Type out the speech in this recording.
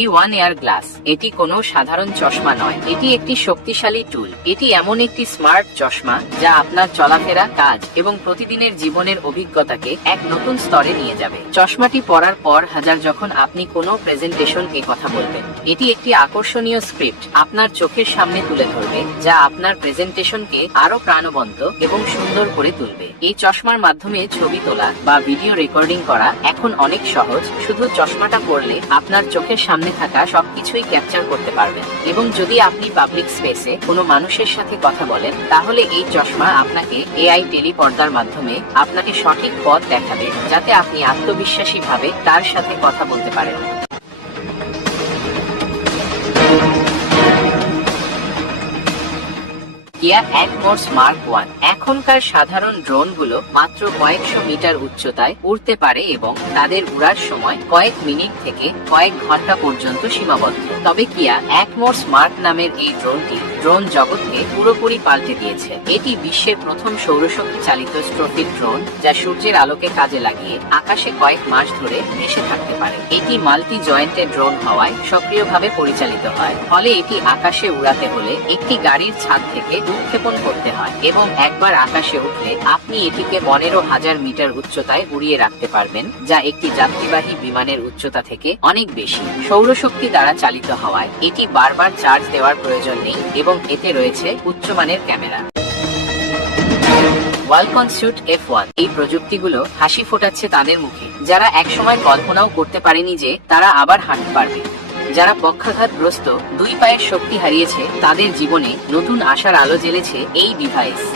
G1 air glass এটি কোনো সাধারণ চশমা নয়, এটি একটি শক্তিশালী টুল। এটি এমন একটি স্মার্ট চশমা যা আপনার চলাফেরা, কাজ এবং প্রতিদিনের জীবনের অভিজ্ঞতাকে এক নতুন স্তরে নিয়ে যাবে। চশমাটি পরার পর যখন আপনি কোনো প্রেজেন্টেশন এ কথা বলবেন, এটি একটি আকর্ষণীয় স্ক্রিপ্ট আপনার চোখের সামনে তুলে ধরবে, যা আপনার প্রেজেন্টেশনকে আরো প্রাণবন্ত এবং সুন্দর করে তুলবে। এই চশমার মাধ্যমে ছবি তোলা বা ভিডিও রেকর্ডিং করা এখন অনেক সহজ। শুধু চশমাটা পরলে আপনার চোখের সামনে থাকা সবকিছুই ক্যাপচার করতে পারবেন। এবং যদি আপনি পাবলিক স্পেসে কোনো মানুষের সাথে কথা বলেন, তাহলে এই চশমা আপনাকে এআই টেলিপর্দার মাধ্যমে আপনাকে সঠিক পথ দেখাবে, যাতে আপনি আত্মবিশ্বাসী ভাবে তার সাথে কথা বলতে পারেন। কিয়া একমোর্স মার্ক 1 এখনকার সাধারণ ড্রোনগুলো মাত্র কয়েকশো মিটার উচ্চতায় উড়তে পারে এবং তাদের উড়ার সময় কয়েক মিনিট থেকে কয়েক ঘন্টা পর্যন্ত সীমাবদ্ধ। তবে কিয়া একমোর্স মার্ক নামের এই ড্রোনটি ড্রোন জগৎকে পুরোপুরি পাল্টে দিয়েছে। এটি বিশ্বের প্রথম সৌরশক্তি চালিত স্ট্রফিক ড্রোন, যা সূর্যের আলোকে কাজে লাগিয়ে আকাশে কয়েক মাস ধরে ভেসে থাকতে পারে। এটি মাল্টি জয়েন্টেড ড্রোন হওয়ায় সক্রিয়ভাবে পরিচালিত হয়, ফলে এটি আকাশে উড়াতে হলে একটি গাড়ির ছাদ থেকে উৎক্ষেপণ করতে হয় এবং একবার আকাশে উঠলে আপনি এটিকে 15,000 মিটার উচ্চতায় উড়িয়ে রাখতে পারবেন, যা একটি যাত্রীবাহী বিমানের উচ্চতা থেকে অনেক বেশি। সৌরশক্তি দ্বারা চালিত হওয়ায় এটি বারবার চার্জ দেওয়ার প্রয়োজন নেই এবং এতে রয়েছে উচ্চমানের ক্যামেরা। ওয়ালকন স্যুট F1 এই প্রযুক্তিগুলো হাসি ফোটাচ্ছে তাদের মুখে, যারা একসময় কল্পনাও করতে পারেনি যে তারা আবার হাঁটতে পারবে। যারা পক্ষাঘাতগ্রস্ত, দুই পায়ের শক্তি হারিয়েছে, তাদের জীবনে নতুন আশার আলো জ্বেলেছে এই ডিভাইস।